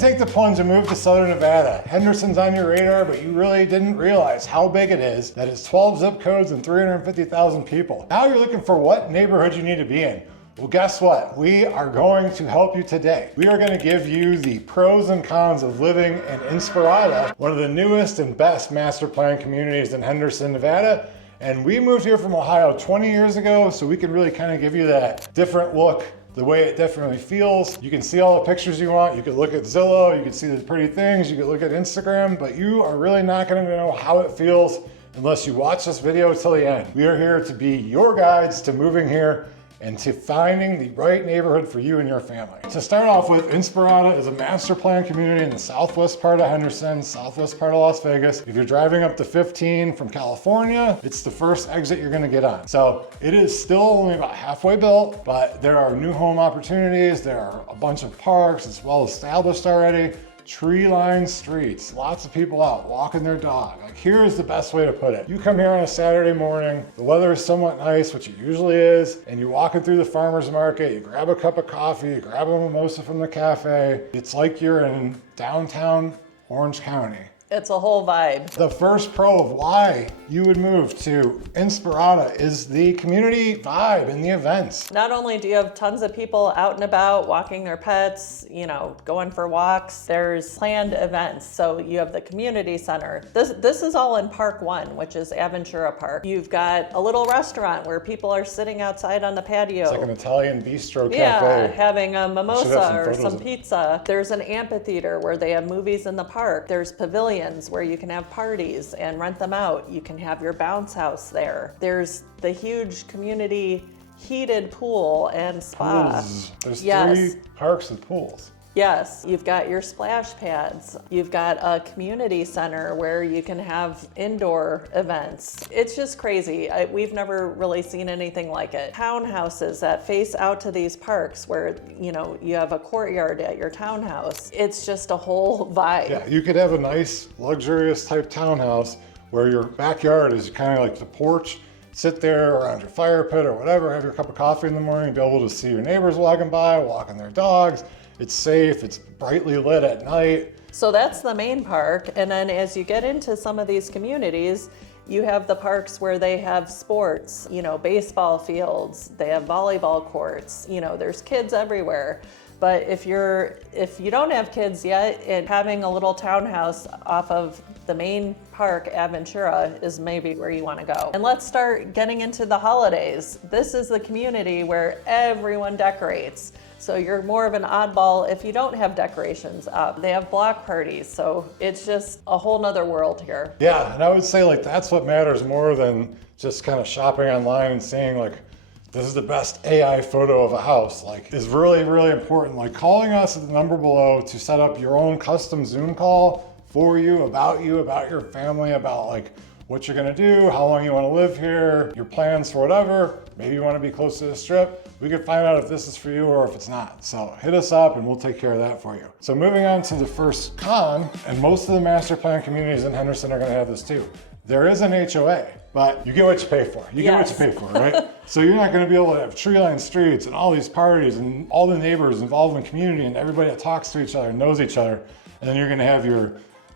take the plunge and move to Southern Nevada? Henderson's on your radar, but you really didn't realize how big it is, that it's 12 zip codes and 350,000 people. Now you're looking for what neighborhood you need to be in. Well, guess what? We are going to help you today. We are going to give you the pros and cons of living in Inspirada, one of the newest and best master plan communities in Henderson, Nevada. And we moved here from Ohio 20 years ago, so we can really kind of give you that different look, the way it definitely feels. You can see all the pictures you want. You could look at Zillow, you can see the pretty things, you could look at Instagram, but you are really not going to know how it feels unless you watch this video till the end. We are here to be your guides to moving here and to finding the right neighborhood for you and your family. To start off with, Inspirada is a master plan community in the southwest part of Henderson, southwest part of Las Vegas. If you're driving up to 15 from California, it's the first exit you're gonna get on. So it is still only about halfway built, but there are new home opportunities, there are a bunch of parks, it's well established already. Tree-lined streets, lots of people out walking their dog. Like, here's the best way to put it. You come here on a Saturday morning, the weather is somewhat nice, which it usually is, and you're walking through the farmer's market, you grab a cup of coffee, you grab a mimosa from the cafe. It's like you're in downtown Orange County. It's a whole vibe. The first pro of why you would move to Inspirada is the community vibe and the events. Not only do you have tons of people out and about walking their pets, you know, going for walks, there's planned events. So you have the community center. This is all in Park 1, which is Aventura Park. You've got a little restaurant where people are sitting outside on the patio. It's like an Italian bistro cafe. Yeah, having a mimosa or some some pizza. There's an amphitheater where they have movies in the park. There's pavilions where you can have parties and rent them out. You can have your bounce house there. There's the huge community heated pool and spa. Pools. There's Yes. 3 parks with pools. Yes, you've got your splash pads. You've got a community center where you can have indoor events. It's just crazy. We've never really seen anything like it. Townhouses that face out to these parks where, you know, you have a courtyard at your townhouse. It's just a whole vibe. Yeah, you could have a nice, luxurious type townhouse where your backyard is kind of like the porch. Sit there around your fire pit or whatever, have your cup of coffee in the morning, be able to see your neighbors walking by, walking their dogs. It's safe, it's brightly lit at night. So that's the main park. And then as you get into some of these communities, you have the parks where they have sports, you know, baseball fields, they have volleyball courts, you know, there's kids everywhere. But if you don't have kids yet, and having a little townhouse off of the main park, Aventura, is maybe where you want to go. And let's start getting into the holidays. This is the community where everyone decorates. So you're more of an oddball if you don't have decorations up. They have block parties, so it's just a whole nother world here. Yeah, and I would say like that's what matters more than just kind of shopping online and seeing like, this is the best AI photo of a house, like is really, really important. Like calling us at the number below to set up your own custom Zoom call for you, about your family, about like what you're gonna do, how long you wanna live here, your plans for whatever. Maybe you wanna be close to the strip. We can find out if this is for you or if it's not. So hit us up and we'll take care of that for you. So moving on to the first con, and most of the master plan communities in Henderson are gonna have this too. There is an HOA, but you get what you pay for. You get what you pay for, right? So you're not gonna be able to have tree-lined streets and all these parties and all the neighbors involved in the community and everybody that talks to each other and knows each other. And then you're gonna have your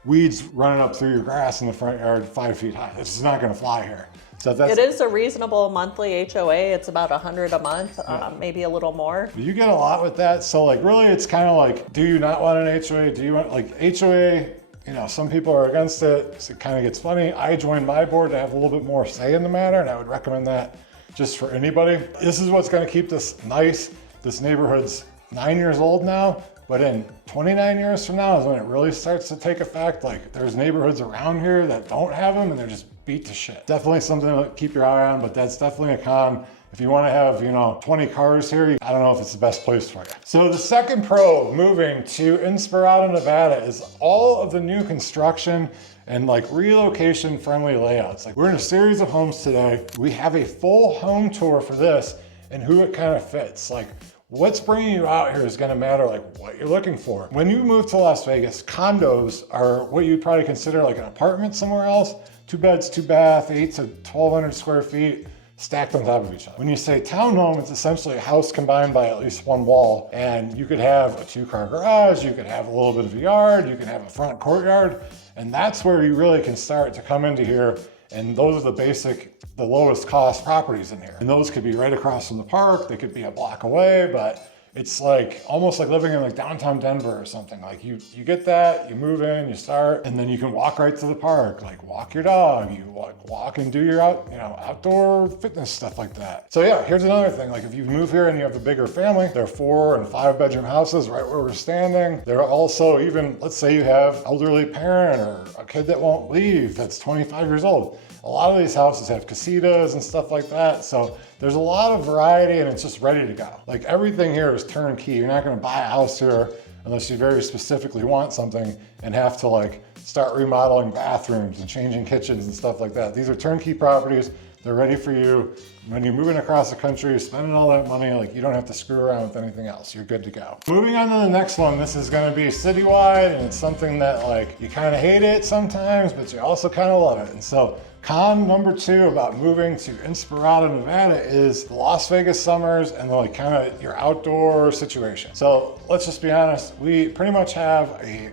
weeds running up through your grass in the front yard 5 feet high. This is not gonna fly here. So It is a reasonable monthly HOA. It's about $100 a month, maybe a little more. You get a lot with that. So like really it's kind of like, do you not want an HOA? Do you want like HOA? You know, some people are against it. So it kind of gets funny. I joined my board to have a little bit more say in the matter, and I would recommend that just for anybody. This is what's gonna keep this nice. This neighborhood's 9 years old now, but in 29 years from now is when it really starts to take effect. Like there's neighborhoods around here that don't have them and they're just beat to shit. Definitely something to keep your eye on, but that's definitely a con. If you want to have, 20 cars here, I don't know if it's the best place for you. So the second pro of moving to Inspirada, Nevada is all of the new construction and like relocation friendly layouts. Like we're in a series of homes today. We have a full home tour for this and who it kind of fits. Like what's bringing you out here is going to matter, like what you're looking for. When you move to Las Vegas, condos are what you'd probably consider like an apartment somewhere else. 2 beds, 2 bath, 8 to 1,200 square feet. stacked on top of each other. When you say townhome, it's essentially a house combined by at least one wall, and you could have a 2-car garage, you could have a little bit of a yard, you can have a front courtyard, and that's where you really can start to come into here. And those are the lowest cost properties in here. And those could be right across from the park, they could be a block away, but it's like almost like living in like downtown Denver or something. Like you get that, you move in, you start, and then you can walk right to the park, like walk your dog, you walk and do your outdoor fitness stuff like that. So yeah, here's another thing. Like if you move here and you have a bigger family, they're 4 and 5 bedroom houses right where we're standing. There are also even, let's say you have elderly parent or a kid that won't leave that's 25 years old. A lot of these houses have casitas and stuff like that. So there's a lot of variety and it's just ready to go. Like everything here is turnkey. You're not gonna buy a house here unless you very specifically want something and have to like start remodeling bathrooms and changing kitchens and stuff like that. These are turnkey properties. They're ready for you. When you're moving across the country, spending all that money, like you don't have to screw around with anything else. You're good to go. Moving on to the next one. This is gonna be citywide and it's something that like you kind of hate it sometimes, but you also kind of love it. And so con number 2 about moving to Inspirada, Nevada is the Las Vegas summers and like kind of your outdoor situation. So let's just be honest. We pretty much have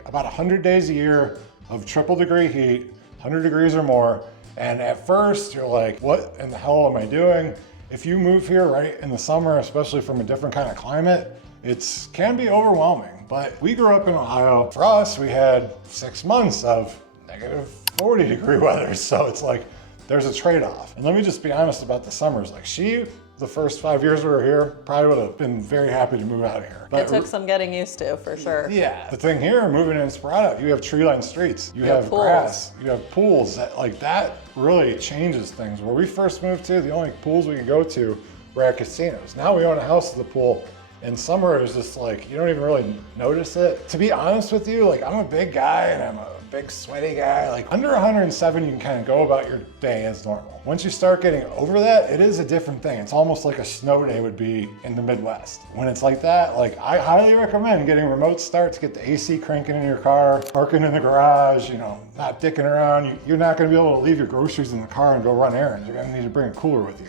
about 100 days a year of triple degree heat, 100 degrees or more. And at first you're like, what in the hell am I doing? If you move here right in the summer, especially from a different kind of climate, it can be overwhelming. But we grew up in Ohio. For us, we had 6 months of negative 40 degree weather. So it's like, there's a trade-off. And let me just be honest about the summers. Like the first 5 years we were here, probably would have been very happy to move out of here. But it took some getting used to, for sure. Yeah. The thing here, moving to Inspirada, you have tree-lined streets, you have grass, you have pools. That really changes things. Where we first moved to, the only pools we could go to were at casinos. Now we own a house with a pool. And summer is just like, you don't even really notice it. To be honest with you, like I'm a big guy and I'm a big sweaty guy. Like under 107, you can kind of go about your day as normal. Once you start getting over that, it is a different thing. It's almost like a snow day would be in the Midwest. When it's like that, like I highly recommend getting remote start to get the AC cranking in your car, parking in the garage, not dicking around. You're not gonna be able to leave your groceries in the car and go run errands. You're gonna need to bring a cooler with you.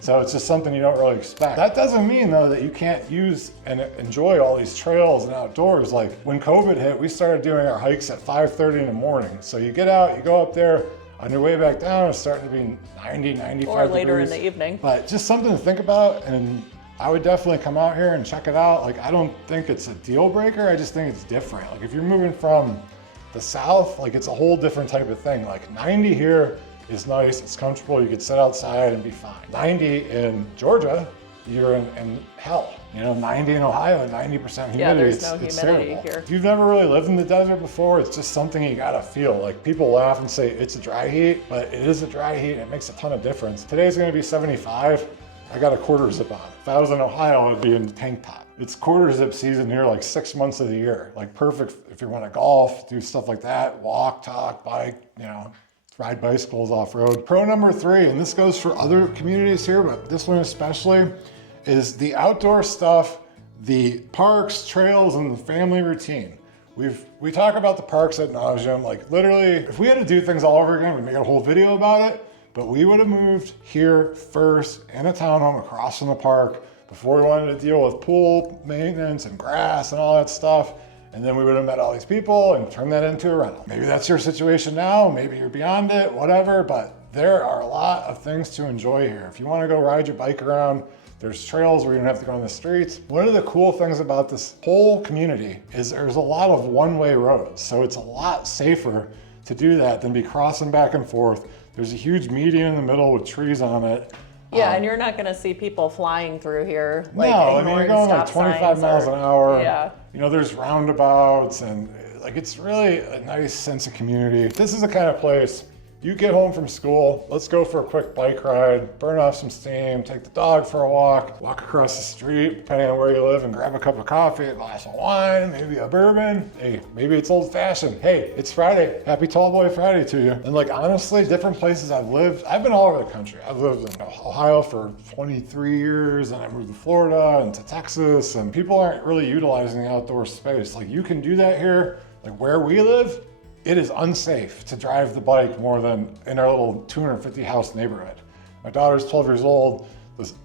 So it's just something you don't really expect. That doesn't mean though that you can't use and enjoy all these trails and outdoors. Like when COVID hit, we started doing our hikes at 5:30 in the morning. So you get out, you go up there, on your way back down, it's starting to be 90, 95 or later degrees. In the evening. But just something to think about, and I would definitely come out here and check it out. Like I don't think it's a deal breaker, I just think it's different. Like if you're moving from the south, like it's a whole different type of thing. Like 90 here is nice, it's comfortable, you could sit outside and be fine. 90 in Georgia, you're in hell. 90 in Ohio, 90% humidity. Yeah, there's no humidity terrible. here. If you've never really lived in the desert before, it's just something you gotta feel. Like people laugh and say it's a dry heat, but it is a dry heat and it makes a ton of difference. Today's gonna be 75. I got a quarter zip on. If I was in Ohio, I'd be in tank top. It's quarter zip season here, like 6 months of the year. Like perfect if you wanna golf, do stuff like that, walk, talk, bike, ride bicycles off-road. Pro number 3, and this goes for other communities here, but this one especially, is the outdoor stuff, the parks, trails, and the family routine. We talk about the parks ad nauseum. Like literally, if we had to do things all over again, we'd make a whole video about it, but we would have moved here first in a townhome across from the park before we wanted to deal with pool maintenance and grass and all that stuff. And then we would have met all these people and turned that into a rental. Maybe that's your situation now, maybe you're beyond it, whatever, but there are a lot of things to enjoy here. If you wanna go ride your bike around, there's trails where you don't have to go on the streets. One of the cool things about this whole community is there's a lot of one-way roads. So it's a lot safer to do that than be crossing back and forth. There's a huge median in the middle with trees on it. Yeah, and you're not gonna see people flying through here. Like, no, I mean, you're going like 25 miles an hour. Yeah. There's roundabouts and like, it's really a nice sense of community. This is the kind of place you get home from school, let's go for a quick bike ride, burn off some steam, take the dog for a walk across the street, depending on where you live, and grab a cup of coffee, a glass of wine, maybe a bourbon. Hey, maybe it's old fashioned. Hey, it's Friday. Happy Tall Boy Friday to you. And like, honestly, different places I've lived, I've been all over the country. I've lived in Ohio for 23 years, and I moved to Florida and to Texas, and people aren't really utilizing the outdoor space. Like, you can do that here. Like where we live, it is unsafe to drive the bike more than in our little 250 house neighborhood. My daughter's 12 years old.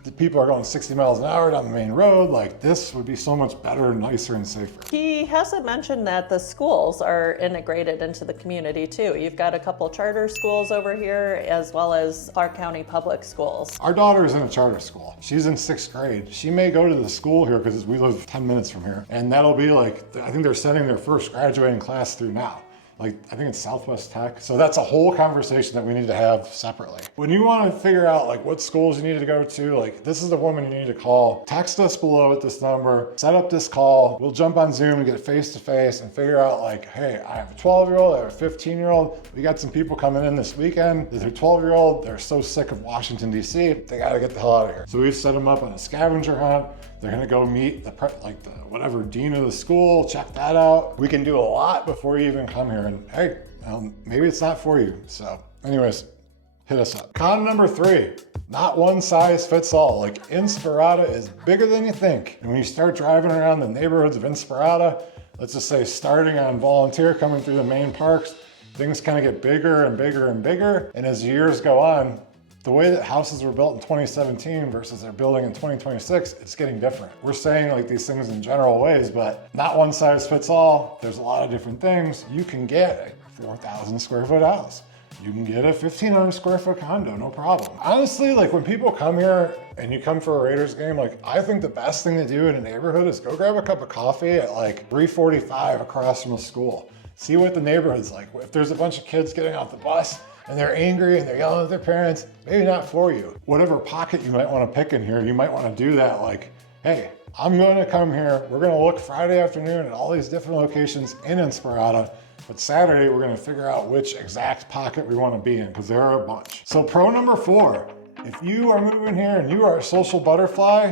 The people are going 60 miles an hour down the main road. Like, this would be so much better, nicer, and safer. He hasn't mentioned that the schools are integrated into the community too. You've got a couple charter schools over here, as well as Clark County Public Schools. Our daughter is in a charter school. She's in 6th grade. She may go to the school here because we live 10 minutes from here. And that'll be like, I think they're sending their first graduating class through now. Like, I think it's Southwest Tech. So that's a whole conversation that we need to have separately. When you want to figure out like what schools you need to go to, like, this is the woman you need to call. Text us below at this number, set up this call. We'll jump on Zoom and get face to face and figure out like, hey, I have a 12-year-old, I have a 15-year-old. We got some people coming in this weekend. They're 12-year-old. They're so sick of Washington, D.C. They got to get the hell out of here. So we've set them up on a scavenger hunt. They're gonna go meet the whatever dean of the school, check that out. We can do a lot before you even come here. And hey, maybe it's not for you. So anyways, hit us up. Con number 3, not one size fits all. Like, Inspirada is bigger than you think. And when you start driving around the neighborhoods of Inspirada, let's just say starting on Volunteer, coming through the main parks, things kind of get bigger and bigger and bigger. And as years go on, the way that houses were built in 2017 versus they're building in 2026, it's getting different. We're saying like these things in general ways, but not one size fits all. There's a lot of different things. You can get a 4,000 square foot house. You can get a 1,500 square foot condo, no problem. Honestly, like when people come here and you come for a Raiders game, like I think the best thing to do in a neighborhood is go grab a cup of coffee at like 345 across from a school. See what the neighborhood's like. If there's a bunch of kids getting off the bus, and they're angry and they're yelling at their parents, maybe not for you. Whatever pocket you might want to pick in here, you might want to do that. Like, hey, I'm going to come here. We're going to look Friday afternoon at all these different locations in Inspirada, but Saturday we're going to figure out which exact pocket we want to be in because there are a bunch. So pro number 4, if you are moving here and you are a social butterfly,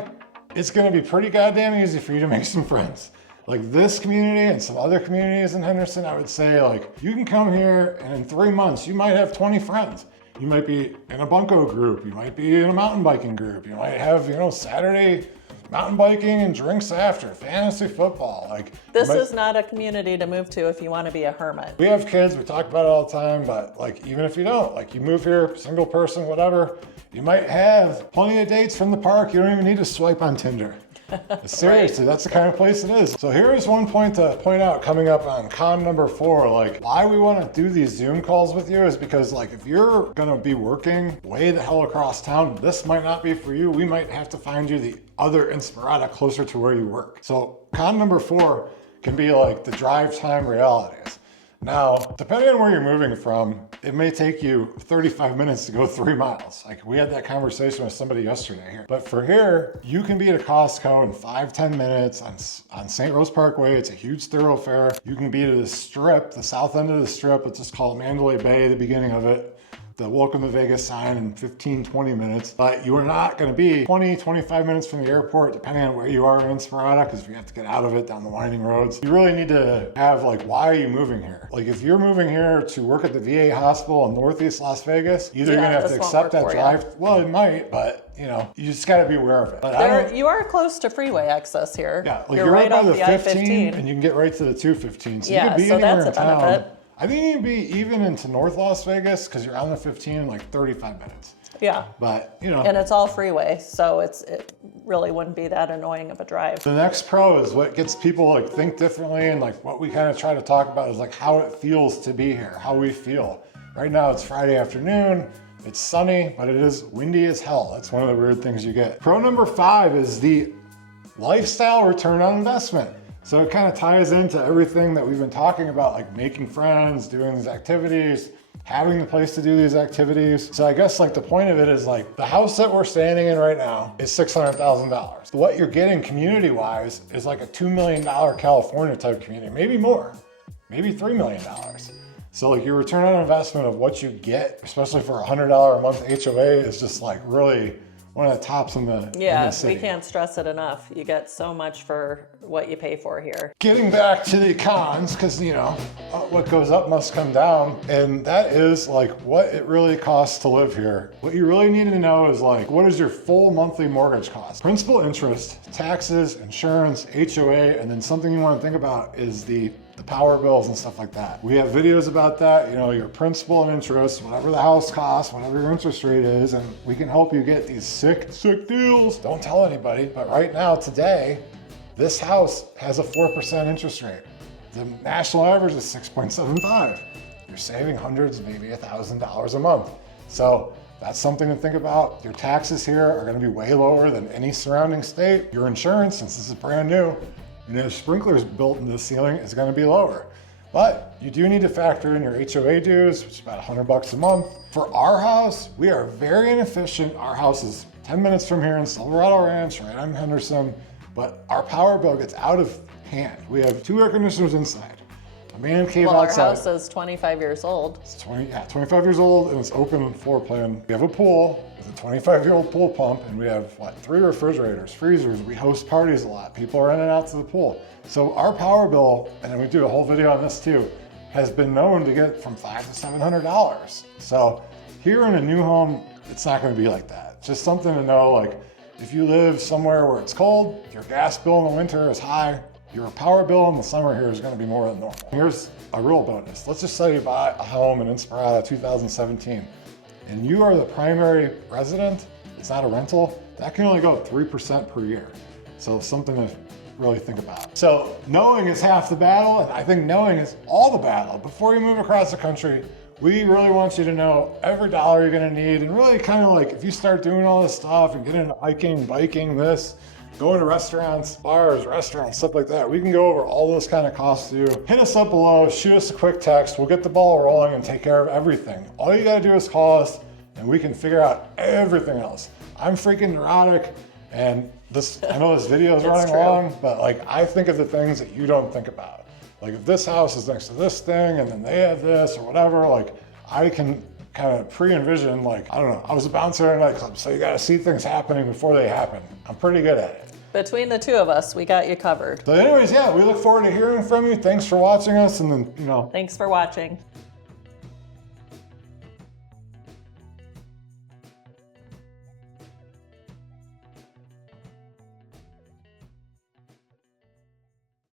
it's going to be pretty goddamn easy for you to make some friends. Like this community and some other communities in Henderson, I would say like you can come here and in 3 months, you might have 20 friends. You might be in a bunco group. You might be in a mountain biking group. You might have, Saturday mountain biking and drinks after, fantasy football. Like this is not a community to move to if you want to be a hermit. We have kids, we talk about it all the time, but like even if you don't, like you move here, single person, whatever, you might have plenty of dates from the park. You don't even need to swipe on Tinder. Seriously, that's the kind of place it is. So here is one point to point out coming up on con number 4, like why we want to do these Zoom calls with you is because like if you're gonna be working way the hell across town, this might not be for you. We might have to find you the other Inspirada closer to where you work. So con number 4 can be like the drive time realities. Now, depending on where you're moving from, it may take you 35 minutes to go 3 miles. Like we had that conversation with somebody yesterday here. But for here, you can be at a Costco in 5-10 minutes on St. Rose Parkway. It's a huge thoroughfare. You can be to the strip, the south end of the strip. Let's just call it Mandalay Bay, the beginning of it. The Welcome to Vegas sign in 15-20 minutes, but you are not going to be 20-25 minutes from the airport, depending on where you are in Inspirada, because you have to get out of it down the winding roads. You really need to have like, why are you moving here? Like if you're moving here to work at the VA hospital in Northeast Las Vegas, either you're going to have to accept that drive. Well, it might, but you just got to be aware of it. You are close to freeway access here. Yeah, like you're right by the 15 and you can get right to the 215. So you can be anywhere in town. Benefit. I think you can be even into North Las Vegas because you're on the 15 in like 35 minutes. Yeah. But, And it's all freeway, so it really wouldn't be that annoying of a drive. The next pro is what gets people like think differently, and like what we kind of try to talk about is like how it feels to be here, how we feel. Right now it's Friday afternoon. It's sunny, but it is windy as hell. That's one of the weird things you get. Pro number 5 is the lifestyle return on investment. So it kind of ties into everything that we've been talking about, like making friends, doing these activities, having the place to do these activities. So I guess like the point of it is like the house that we're standing in right now is $600,000. What you're getting community-wise is like a $2 million California type community, maybe more, maybe $3 million. So like your return on investment of what you get, especially for a $100 a month HOA is just like really one of the tops in the city. We can't stress it enough. You get so much for what you pay for here. Getting back to the cons, because what goes up must come down, and that is like what it really costs to live here. What you really need to know is like, what is your full monthly mortgage cost? Principal, interest, taxes, insurance, HOA, and then something you want to think about is the the power bills and stuff like that. We have videos about that, you know, your principal and interest, whatever the house costs, whatever your interest rate is, and we can help you get these sick deals. Don't tell anybody, but right now, today, this house has a 4% interest rate. The national average is 6.75. You're saving hundreds, maybe $1,000 a month. So that's something to think about. Your taxes here are gonna be way lower than any surrounding state. Your insurance, since this is brand new, and the sprinklers built into the ceiling, is gonna be lower. But you do need to factor in your HOA dues, which is about $100 a month. For our house, we are very inefficient. Our house is 10 minutes from here in Silverado Ranch, right on Henderson, but our power bill gets out of hand. We have 2 air conditioners inside, a man cave outside. Our house is 25 years old. It's 25 years old, and it's open floor plan. We have a pool with a 25-year-old pool pump, and we have, 3 refrigerators, freezers. We host parties a lot. People are in and out to the pool. So our power bill, and then we do a whole video on this too, has been known to get from $500 to $700. So here in a new home, it's not gonna be like that. It's just something to know, like, if you live somewhere where it's cold, your gas bill in the winter is high, your power bill in the summer here is gonna be more than normal. Here's a real bonus. Let's just say you buy a home in Inspirada 2017, and you are the primary resident, it's not a rental, that can only go up 3% per year. So something to really think about. So knowing is half the battle, and I think knowing is all the battle. Before you move across the country, we really want you to know every dollar you're gonna need, and really kind of like, if you start doing all this stuff and get into hiking, biking, this, going to restaurants, bars, restaurants, stuff like that, we can go over all those kind of costs to you. Hit us up below, shoot us a quick text, we'll get the ball rolling and take care of everything. All you gotta do is call us, and we can figure out everything else. I'm freaking neurotic, and I know this video is running long, but like, I think of the things that you don't think about. Like, if this house is next to this thing, and then they have this, or whatever, like, I can kind of pre-envision, like, I don't know, I was a bouncer in a nightclub, so you gotta see things happening before they happen. I'm pretty good at it. Between the 2 of us, we got you covered. So anyways, yeah, we look forward to hearing from you. Thanks for watching us, and then, Thanks for watching.